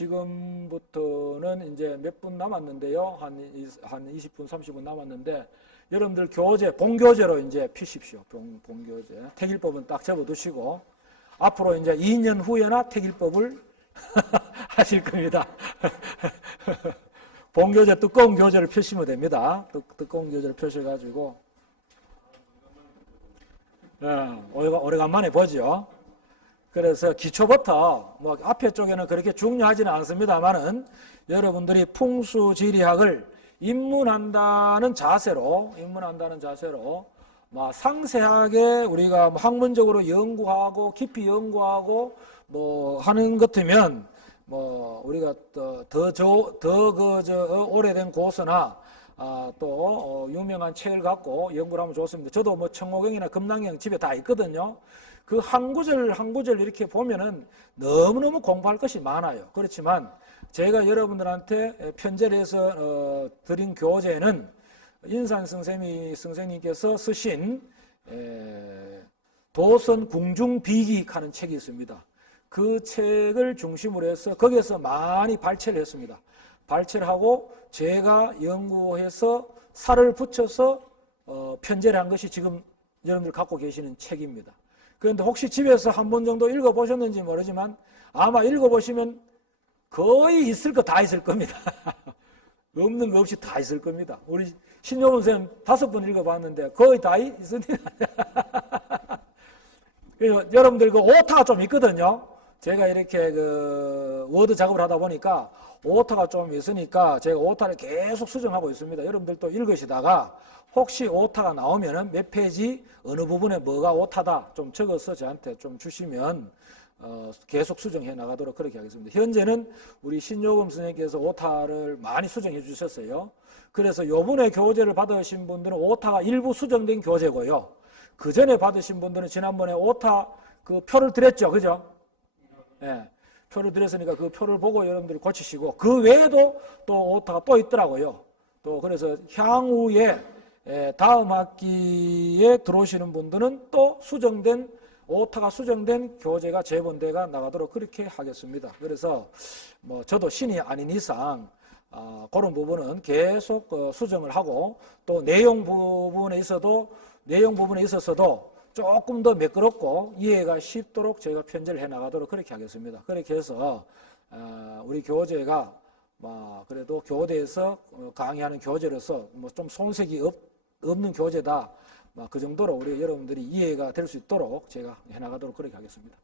지금부터는 이제 몇 분 남았는데요. 한 20분, 30분 남았는데, 여러분들 교재, 본교재로 이제 피십시오. 본교재. 택일법은 딱 접어두시고, 앞으로 이제 2년 후에나 택일법을 하실 겁니다. 본교재, 두꺼운 교재를 펴시면 됩니다. 두꺼운 교재를 펴셔가지고, 오래간만에 보죠. 그래서 기초부터, 뭐, 앞에 쪽에는 그렇게 중요하지는 않습니다만은, 여러분들이 풍수지리학을 입문한다는 자세로, 뭐, 상세하게 우리가 학문적으로 연구하고, 깊이 연구하고, 뭐, 하는 것 같으면, 뭐, 우리가 오래된 고서나, 또, 유명한 책을 갖고 연구를 하면 좋습니다. 저도 뭐, 청호경이나 금낭경 집에 다 있거든요. 그 한 구절 한 구절 이렇게 보면은 너무너무 공부할 것이 많아요. 그렇지만 제가 여러분들한테 편제를 해서 드린 교재는 인산 선생님께서 쓰신 도선 궁중비기 하는 책이 있습니다. 그 책을 중심으로 해서 거기에서 많이 발췌를 했습니다. 발췌를 하고 제가 연구해서 살을 붙여서 편제를 한 것이 지금 여러분들 갖고 계시는 책입니다. 그런데 혹시 집에서 한 번 정도 읽어보셨는지 모르지만 아마 읽어보시면 거의 있을 거 다 있을 겁니다. 없는 거 없이 다 있을 겁니다. 우리 신효문 선생님 5번 읽어봤는데 거의 다 있으니까. 여러분들 그 오타가 좀 있거든요. 제가 이렇게 그 워드 작업을 하다 보니까 오타가 좀 있으니까 제가 오타를 계속 수정하고 있습니다. 여러분들도 읽으시다가 혹시 오타가 나오면은 몇 페이지 어느 부분에 뭐가 오타다 좀 적어서 저한테 좀 주시면 계속 수정해 나가도록 그렇게 하겠습니다. 현재는 우리 신요금 선생님께서 오타를 많이 수정해 주셨어요. 그래서 요번에 교재를 받으신 분들은 오타가 일부 수정된 교재고요. 그 전에 받으신 분들은 지난번에 오타 그 표를 드렸죠. 그죠? 네, 표를 드렸으니까 그 표를 보고 여러분들이 고치시고 그 외에도 또 오타가 또 있더라고요. 또 그래서 향후에 다음 학기에 들어오시는 분들은 또 오타가 수정된 교재가 제본대가 나가도록 그렇게 하겠습니다. 그래서 뭐 저도 신이 아닌 이상 그런 부분은 계속 수정을 하고 또 내용 부분에 있어서도 조금 더 매끄럽고 이해가 쉽도록 제가 편제를 해 나가도록 그렇게 하겠습니다. 그렇게 해서 우리 교재가 그래도 교대에서 강의하는 교재로서 뭐 좀 손색이 없는 교재다. 그 정도로 우리 여러분들이 이해가 될 수 있도록 제가 해나가도록 그렇게 하겠습니다.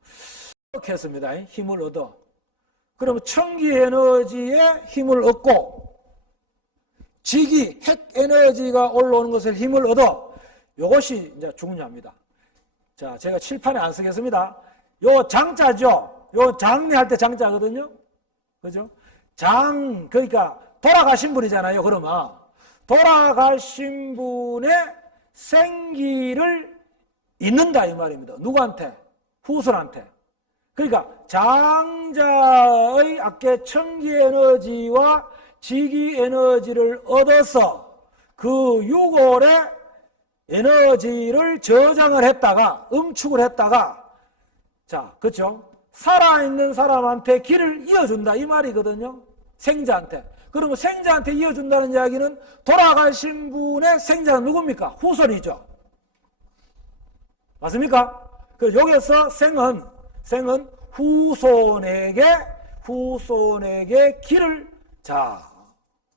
이렇게 했습니다. 힘을 얻어. 그러면 청기 에너지에 힘을 얻고 지기, 핵 에너지가 올라오는 것에 힘을 얻어. 이것이 이제 중요합니다. 자, 제가 칠판에 안 쓰겠습니다. 요 장자죠. 요 장례할 때 장자거든요. 그죠? 그러니까 돌아가신 분이잖아요. 그러면 돌아가신 분의 생기를 잇는다 이 말입니다. 누구한테? 후손한테. 그러니까 장자의 아까 청기 에너지와 지기 에너지를 얻어서 그 유골의 에너지를 저장을 했다가 응축을 했다가 자, 그렇죠? 살아있는 사람한테 길을 이어준다 이 말이거든요. 생자한테. 그러면 생자한테 이어준다는 이야기는 돌아가신 분의 생자는 누굽니까? 후손이죠. 맞습니까? 그래서 여기서 생은 후손에게 길을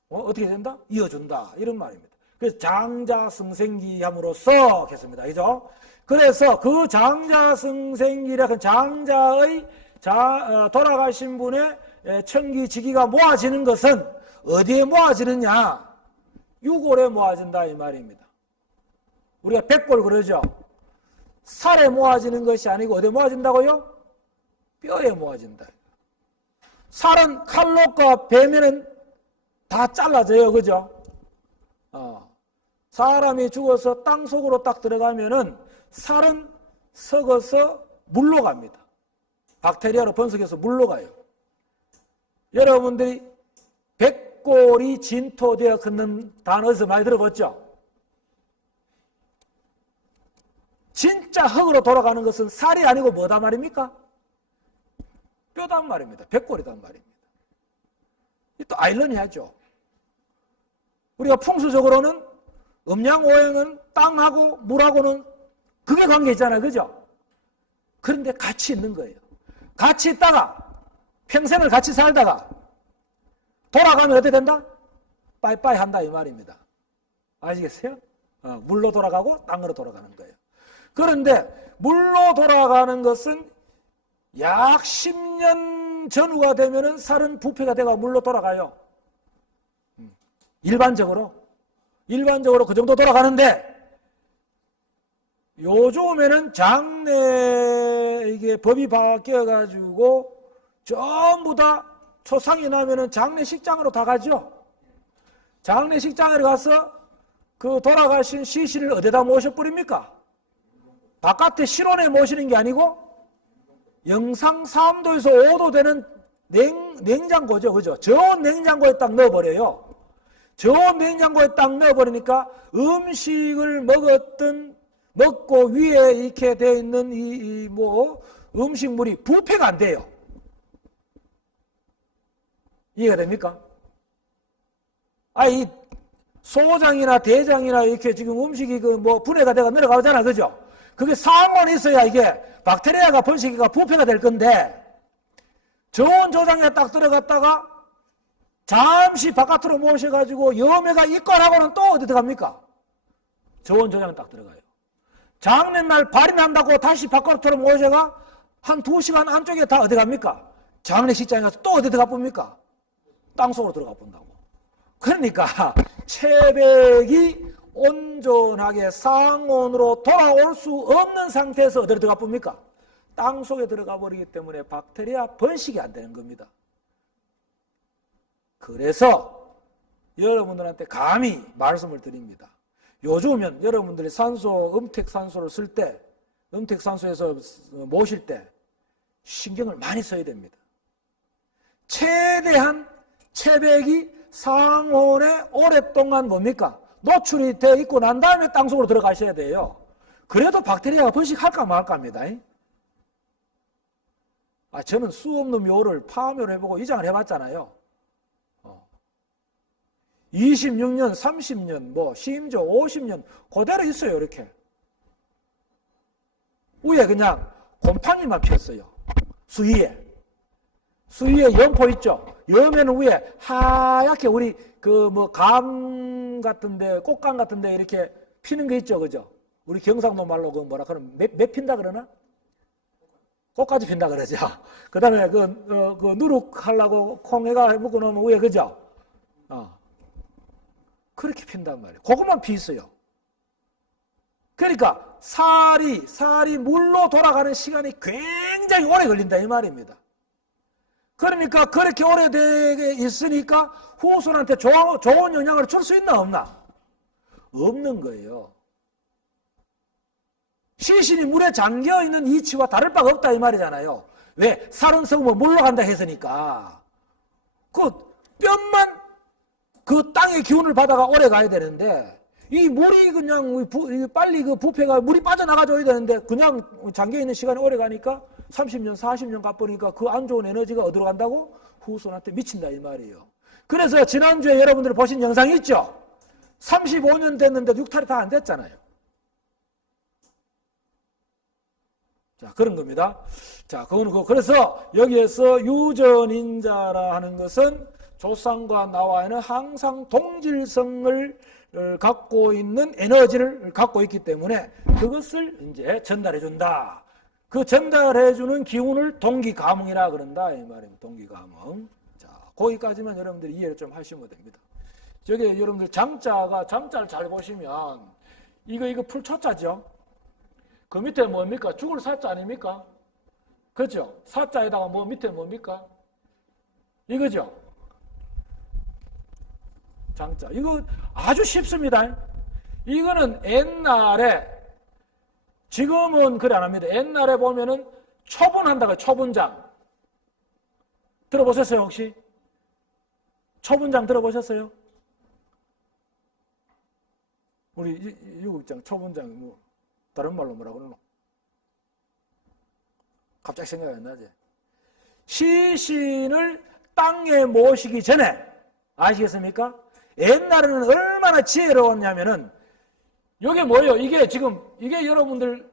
어떻게 된다? 이어준다 이런 말입니다. 그래서 장자승생기함으로써 했습니다. 그죠? 그래서 그 장자승생기라 그 장자의 돌아가신 분의 청기지기가 모아지는 것은 어디에 모아지느냐? 유골에 모아진다 이 말입니다. 우리가 백골 그러죠. 살에 모아지는 것이 아니고 어디에 모아진다고요? 뼈에 모아진다. 살은 칼로과 베면은 다 잘라져요. 그죠? 사람이 죽어서 땅 속으로 딱 들어가면은 살은 썩어서 물로 갑니다. 박테리아로 번식해서 물로 가요. 여러분들이 백골이 진토되어 걷는 단어에서 많이 들어봤죠? 진짜 흙으로 돌아가는 것은 살이 아니고 뭐다 말입니까? 뼈단 말입니다. 백골이단 말입니다. 또 아이러니하죠. 우리가 풍수적으로는 음양오행은 땅하고 물하고는 그게 관계 있잖아요. 그죠? 그런데 같이 있는 거예요. 같이 있다가 평생을 같이 살다가 돌아가면 어떻게 된다? 빠이빠이 한다 이 말입니다. 아시겠어요? 물로 돌아가고 땅으로 돌아가는 거예요. 그런데 물로 돌아가는 것은 약 10년 전후가 되면은 살은 부패가 되고 물로 돌아가요. 일반적으로 그 정도 돌아가는데 요즘에는 장래 이게 법이 바뀌어 가지고 전부 다 초상이 나면은 장례식장으로 다 가죠. 장례식장에 가서 그 돌아가신 시신을 어디다 모셔버립니까? 바깥에 실온에 모시는 게 아니고 영상 3도에서 5도 되는 냉장고죠. 그죠? 저온 냉장고에 딱 넣어버려요. 저온 냉장고에 딱 넣어버리니까 음식을 먹고 위에 이렇게 되어 있는 음식물이 부패가 안 돼요. 이해가 됩니까? 이 소장이나 대장이나 이렇게 지금 음식이 분해가 되고 내려가잖아. 그죠? 그게 상온이 있어야 이게 박테리아가 번식이가 부패가 될 건데, 저온 저장에 딱 들어갔다가 잠시 바깥으로 모셔가지고 염해가 입관하고는 또 어디 들어갑니까? 저온 저장에 딱 들어가요. 장례날 발이 난다고 다시 바깥으로 모셔가 한 2시간 안쪽에 다 어디 갑니까? 장례식장에 가서 또 어디 들어가 봅니까? 땅속으로 들어가 본다고. 그러니까 체백이 온전하게 상온으로 돌아올 수 없는 상태에서 어디로 들어가 봅니까? 땅속에 들어가 버리기 때문에 박테리아 번식이 안 되는 겁니다. 그래서 여러분들한테 감히 말씀을 드립니다. 요즘은 여러분들이 음택산소를 쓸 때, 음택산소에서 모실 때 신경을 많이 써야 됩니다. 최대한 체백이 상온에 오랫동안 뭡니까? 노출이 돼 있고 난 다음에 땅속으로 들어가셔야 돼요. 그래도 박테리아가 번식할까 말까 합니다. 저는 수 없는 묘를 파묘를 해보고 이장을 해봤잖아요. 26년, 30년, 심지어 50년 그대로 있어요. 이렇게 위에 그냥 곰팡이만 폈어요. 수위에 연포 있죠. 염에는 위에 하얗게 우리 감 같은데, 꽃감 같은데 이렇게 피는 거 있죠. 그죠? 우리 경상도 말로 그러면 몇 핀다 그러나? 꽃까지 핀다 그러죠. 그 다음에 누룩하려고 콩해가 묶어 놓으면 위에, 그죠? 그렇게 핀단 말이에요. 그것만 피 있어요. 그러니까 살이 물로 돌아가는 시간이 굉장히 오래 걸린다 이 말입니다. 그러니까 그렇게 오래되게 있으니까 후손한테 좋은 영향을 줄 수 있나 없나? 없는 거예요. 시신이 물에 잠겨있는 이치와 다를 바가 없다 이 말이잖아요. 왜? 살은 썩으면 물로 간다 했으니까. 그 뼈만 그 땅의 기운을 받아가 오래 가야 되는데, 이 물이 그냥 빨리 부패가 물이 빠져나가줘야 되는데 그냥 잠겨있는 시간이 오래 가니까 30년, 40년 가보니까 그 안 좋은 에너지가 어디로 간다고? 후손한테 미친다 이 말이에요. 그래서 지난주에 여러분들이 보신 영상이 있죠? 35년 됐는데 육탈이 다 안 됐잖아요. 자, 그런 겁니다. 자, 그래서 여기에서 유전인자라 하는 것은 조상과 나와는 항상 동질성을 갖고 있는 에너지를 갖고 있기 때문에 그것을 이제 전달해준다. 그 전달해주는 기운을 동기감흥이라 그런다 이 말입니다. 동기감흥. 자, 거기까지만 여러분들이 이해를 좀 하시면 됩니다. 저기 여러분들 장자를 잘 보시면 이거 풀초자죠. 그 밑에 뭡니까? 죽을 사자 아닙니까? 그렇죠? 사자에다가 밑에 뭡니까? 이거죠. 장자. 이거 아주 쉽습니다. 이거는 옛날에, 지금은 그래 안 합니다. 옛날에 보면은 초분한다고, 초분장. 들어보셨어요, 혹시? 초분장 들어보셨어요? 우리 유국장, 초분장, 다른 말로 뭐라 그러노? 갑자기 생각이 안 나지? 시신을 땅에 모시기 전에 아시겠습니까? 옛날에는 얼마나 지혜로웠냐면은 이게 뭐예요? 이게 지금 이게 여러분들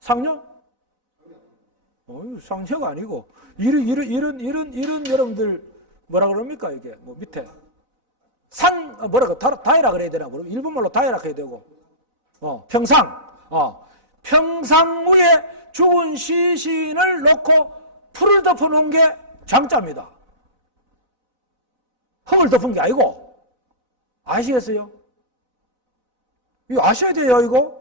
상녀? 상녀가 아니고 이런 여러분들 뭐라 그럽니까 이게 뭐 밑에 다이라 그래야 되나 모르 일본말로 다이라 해야 되고 평상 위에 죽은 시신을 놓고 풀을 덮어 놓은 게 장자입니다. 흙을 덮은 게 아니고 아시겠어요? 이거 아셔야 돼요 이거.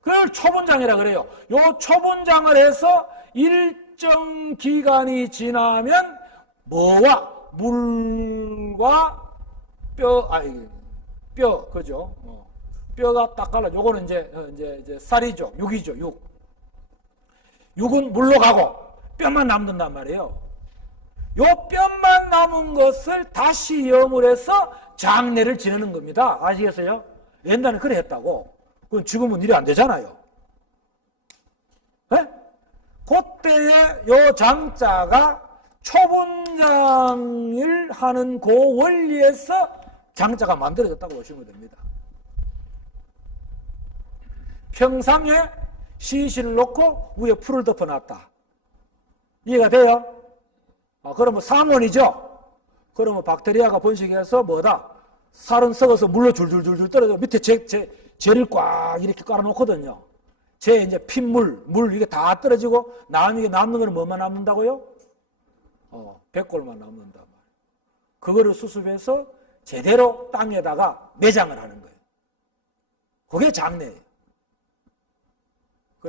그걸 초분장이라 그래요. 요 초분장을 해서 일정 기간이 지나면 뭐와 물과 뼈 그죠? 뼈가 딱 갈라. 요거는 이제 쌀이죠. 육이죠. 육은 물로 가고 뼈만 남는단 말이에요. 요 뼈만 남은 것을 다시 염을해서 장례를 지내는 겁니다. 아시겠어요? 옛날에 그래 했다고. 그건 지금은 일이 안 되잖아요. 네? 그때에 요 장자가 초분장을 하는 그 원리에서 장자가 만들어졌다고 보시면 됩니다. 평상에 시신을 놓고 위에 풀을 덮어놨다. 이해가 돼요? 그러면 상온이죠? 그러면 박테리아가 번식해서 뭐다? 살은 썩어서 물로 줄줄줄줄 떨어져. 밑에 재를 꽉 이렇게 깔아놓거든요. 이제 핏물, 물 이게 다 떨어지고 남는 거는 뭐만 남는다고요? 백골만 남는단 말이에요. 그거를 수습해서 제대로 땅에다가 매장을 하는 거예요. 그게 장례예요.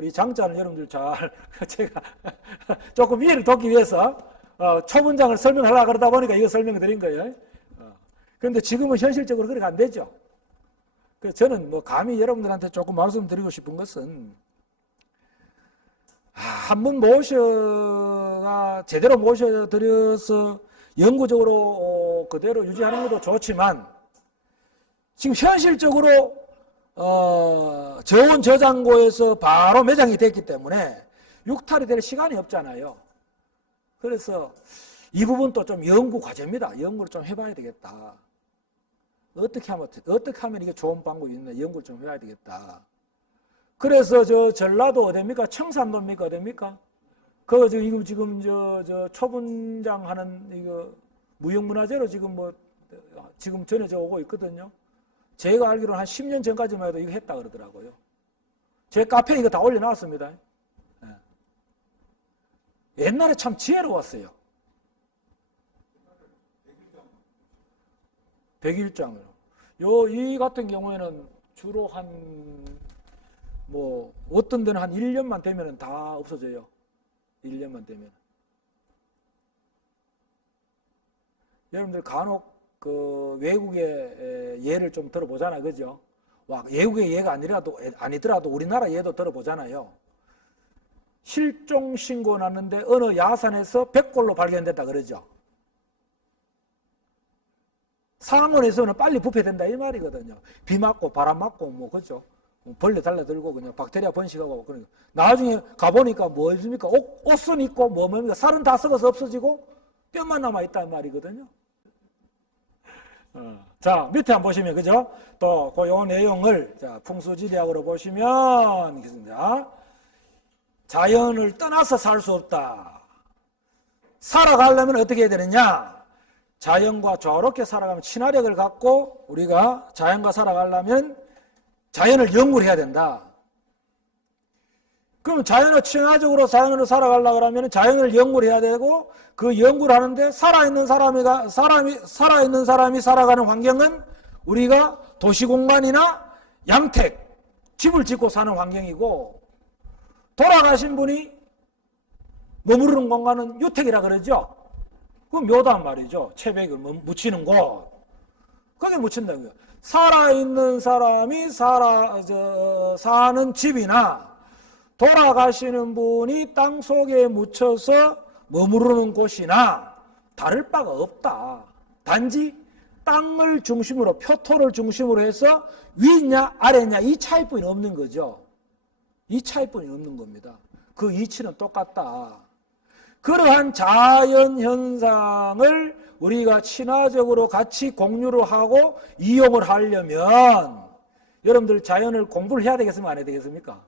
이 장자는 여러분들 제가 조금 이해를 돕기 위해서 초분장을 설명하려고 그러다 보니까 이거 설명을 드린 거예요. 그런데 지금은 현실적으로 그렇게 안 되죠. 그래서 저는 뭐 감히 여러분들한테 조금 말씀드리고 싶은 것은 한 번 제대로 모셔드려서 영구적으로 그대로 유지하는 것도 좋지만 지금 현실적으로 저온 저장고에서 바로 매장이 됐기 때문에 육탈이 될 시간이 없잖아요. 그래서 이 부분도 좀 연구 과제입니다. 연구를 좀 해봐야 되겠다. 어떻게 하면 이게 좋은 방법이 있나 연구를 좀 해야 되겠다. 그래서 전라도 어디입니까? 청산도입니까? 어디입니까? 지금 초분장하는 이거 무형문화재로 지금 전해져 오고 있거든요. 제가 알기로는 한 10년 전까지만 해도 이거 했다 그러더라고요. 제 카페에 이거 다 올려놨습니다. 옛날에 참 지혜로웠어요. 101장으로. 이 같은 경우에는 주로 어떤 데는 한 1년만 되면 다 없어져요. 1년만 되면. 여러분들 간혹 외국의 예를 좀 들어보잖아요. 그죠? 외국의 예가 아니더라도 우리나라 예도 들어보잖아요. 실종 신고 났는데 어느 야산에서 백골로 발견됐다 그러죠. 상원에서는 빨리 부패된다 이 말이거든요. 비 맞고 바람 맞고 그죠? 벌레 달라들고 그냥 박테리아 번식하고 그러니까 나중에 가보니까 뭐 있습니까? 옷은 있고 뭡니까? 살은 다 썩어서 없어지고 뼈만 남아있다 이 말이거든요. 자, 밑에 한번 보시면 그죠? 또 요 내용을 풍수지리학으로 보시면 자연을 떠나서 살 수 없다. 살아가려면 어떻게 해야 되느냐? 자연과 조화롭게 살아가면 친화력을 갖고 우리가 자연과 살아가려면 자연을 연구를 해야 된다. 그럼 자연을 친화적으로 자연으로 살아가려고 하면 자연을 연구를 해야 되고 그 연구를 하는데 살아있는 사람이 살아가는 환경은 우리가 도시공간이나 양택, 집을 짓고 사는 환경이고 돌아가신 분이 머무르는 공간은 유택이라 그러죠. 그건 묘단 말이죠. 채백을 묻히는 곳. 그게 묻힌다는 거예요. 살아있는 사람이 사는 집이나 돌아가시는 분이 땅 속에 묻혀서 머무르는 곳이나 다를 바가 없다. 단지 땅을 중심으로 표토를 중심으로 해서 위냐 아래냐 이 차이뿐이 없는 거죠. 이 차이뿐이 없는 겁니다. 그 이치는 똑같다. 그러한 자연 현상을 우리가 친화적으로 같이 공유를 하고 이용을 하려면 여러분들 자연을 공부를 해야 되겠습니까? 안 해야 되겠습니까?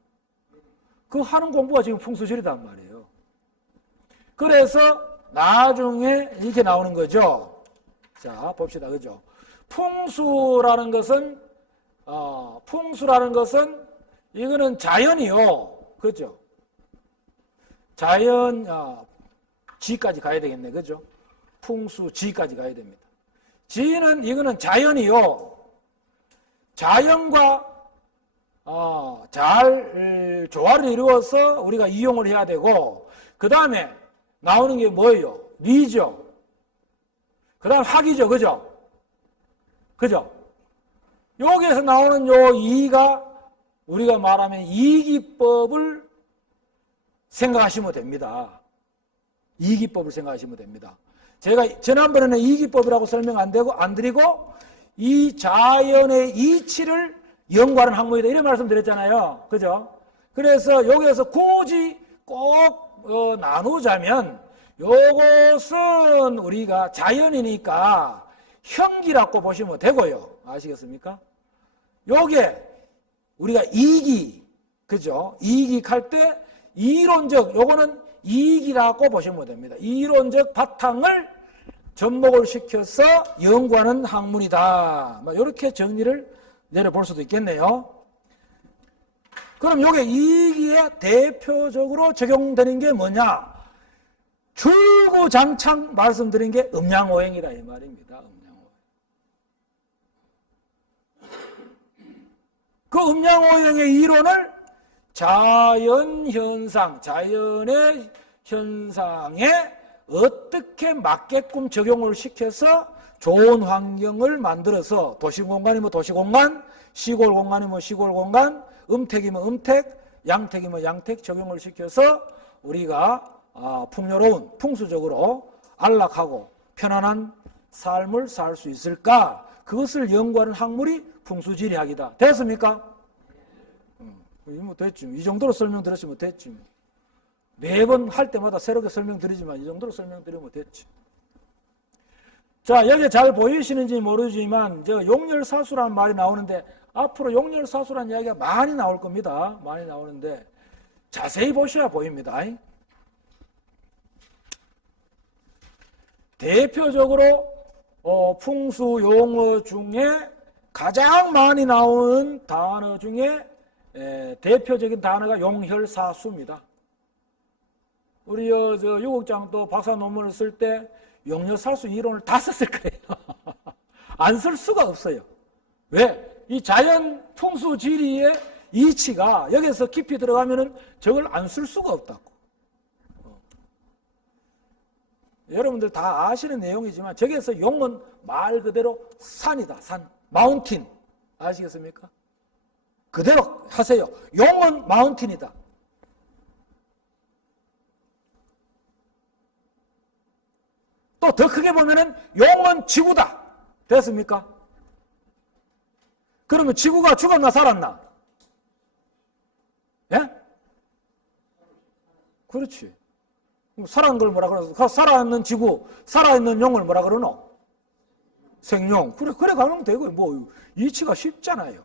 그 하는 공부가 지금 풍수지리단 말이에요. 그래서 나중에 이렇게 나오는 거죠. 자, 봅시다. 그죠? 풍수라는 것은 이거는 자연이요. 그죠? 자연, 지까지 가야 되겠네. 그죠? 풍수, 지까지 가야 됩니다. 이거는 자연이요. 자연과 잘 조화를 이루어서 우리가 이용을 해야 되고, 그 다음에 나오는 게 뭐예요? 리죠. 그 다음 학이죠. 그죠? 그죠? 여기에서 나오는 요 이가 우리가 말하면 이기법을 생각하시면 됩니다. 이기법을 생각하시면 됩니다. 제가 지난번에는 이기법이라고 설명 안 드리고 이 자연의 이치를 연구하는 학문이다 이런 말씀 드렸잖아요. 그죠? 그래서 여기에서 굳이 꼭 나누자면 요것은 우리가 자연이니까 형기라고 보시면 되고요. 아시겠습니까? 요게 우리가 이기, 그죠? 이기할 때 이론적, 요거는 이기라고 보시면 됩니다. 이론적 바탕을 접목을 시켜서 연구하는 학문이다. 이렇게 정리를 내려볼 수도 있겠네요. 그럼 요게 이기에 대표적으로 적용되는 게 뭐냐? 줄구장창 말씀드린 게 음양오행이다 이 말입니다. 그 음양오행의 이론을 자연의 현상에 어떻게 맞게끔 적용을 시켜서 좋은 환경을 만들어서 도시공간이면 도시공간, 시골공간이면 시골공간, 음택이면 음택, 양택이면 양택 적용을 시켜서 우리가 풍요로운, 풍수적으로 안락하고 편안한 삶을 살 수 있을까? 그것을 연구하는 학문이 풍수지리학이다. 됐습니까? 뭐 됐지. 이 정도로 설명드렸으면 됐지. 매번 할 때마다 새롭게 설명드리지만 이 정도로 설명드리면 됐지. 자, 여기 잘 보이시는지 모르지만 용열사수라는 말이 나오는데 앞으로 용열사수라는 이야기가 많이 나올 겁니다. 많이 나오는데 자세히 보셔야 보입니다. 대표적으로 풍수 용어 중에 가장 많이 나오는 단어 중에 대표적인 단어가 용혈사수입니다. 우리 유국장도 박사 논문을 쓸 때 용혈사수 이론을 다 썼을 거예요. 안 쓸 수가 없어요. 왜? 이 자연 풍수 지리의 이치가 여기서 깊이 들어가면은 저걸 안 쓸 수가 없다고. 여러분들 다 아시는 내용이지만 저기에서 용은 말 그대로 산이다. 산. 마운틴. 아시겠습니까? 그대로 하세요. 용은 마운틴이다. 또 더 크게 보면은 용은 지구다. 됐습니까? 그러면 지구가 죽었나 살았나? 예? 그렇지. 살아있는 걸 뭐라 그러노? 살아있는 지구, 살아있는 용을 뭐라 그러노? 생용. 그래 가면 되고, 뭐, 이치가 쉽잖아요.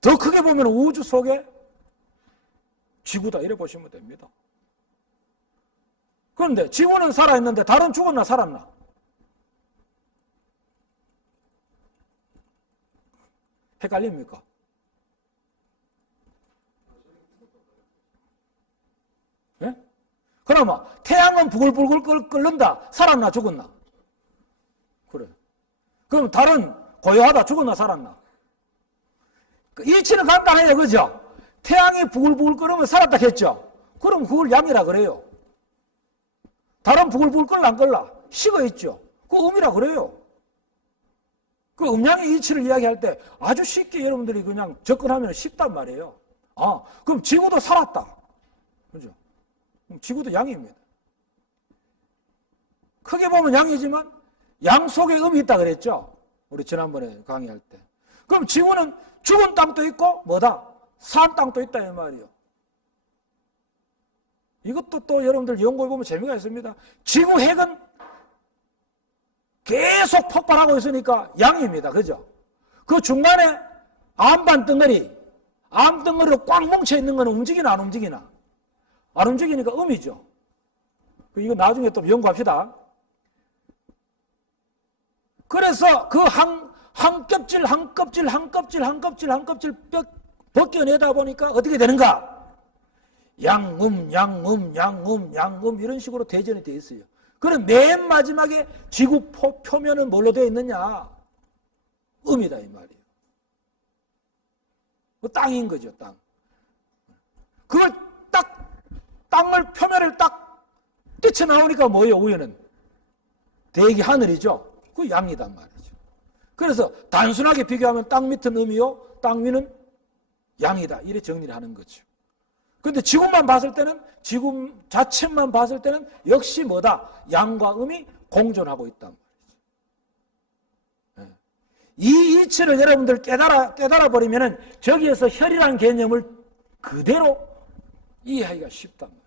더 크게 보면 우주 속에 지구다. 이래 보시면 됩니다. 그런데 지구는 살아있는데 달은 죽었나 살았나? 헷갈립니까? 예? 그러면 태양은 부글부글 끓는다. 살았나 죽었나? 그래. 그럼 달은 고요하다. 죽었나 살았나? 이치는 간단해요. 그죠? 태양이 부글부글 끓으면 살았다 했죠? 그럼 그걸 양이라 그래요. 달은 부글부글 끓나 안 끓나? 식어 있죠? 그 음이라 그래요. 그 음양의 이치를 이야기할 때 아주 쉽게 여러분들이 그냥 접근하면 쉽단 말이에요. 그럼 지구도 살았다. 그죠? 그럼 지구도 양입니다. 크게 보면 양이지만 양 속에 음이 있다 그랬죠? 우리 지난번에 강의할 때. 그럼 지구는 죽은 땅도 있고 뭐다? 산 땅도 있다 이 말이에요. 이것도 또 여러분들 연구해보면 재미가 있습니다. 지구 핵은 계속 폭발하고 있으니까 양입니다. 그죠? 그 중간에 암반 덩어리로 꽉 뭉쳐있는 건 움직이나 안 움직이나? 안 움직이니까 음이죠. 이거 나중에 또 연구합시다. 그래서 그 한 껍질 벗겨내다 보니까 어떻게 되는가? 양음 이런 식으로 대전이 되어 있어요. 그럼 맨 마지막에 지구 표면은 뭘로 되어 있느냐? 음이다 이 말이에요. 땅인 거죠, 땅. 그걸 땅을 표면을 딱 뛰쳐나오니까 뭐예요, 우연은? 대기 하늘이죠. 그 양이단 말이죠. 그래서 단순하게 비교하면 땅 밑은 음이요, 땅 위는 양이다. 이렇게 정리를 하는 거죠. 그런데 지구만 봤을 때는, 지구 자체만 봤을 때는 역시 뭐다? 양과 음이 공존하고 있단 말이죠. 이 이치를 여러분들 깨달아 버리면은 저기에서 혈이라는 개념을 그대로 이해하기가 쉽단 말이에요.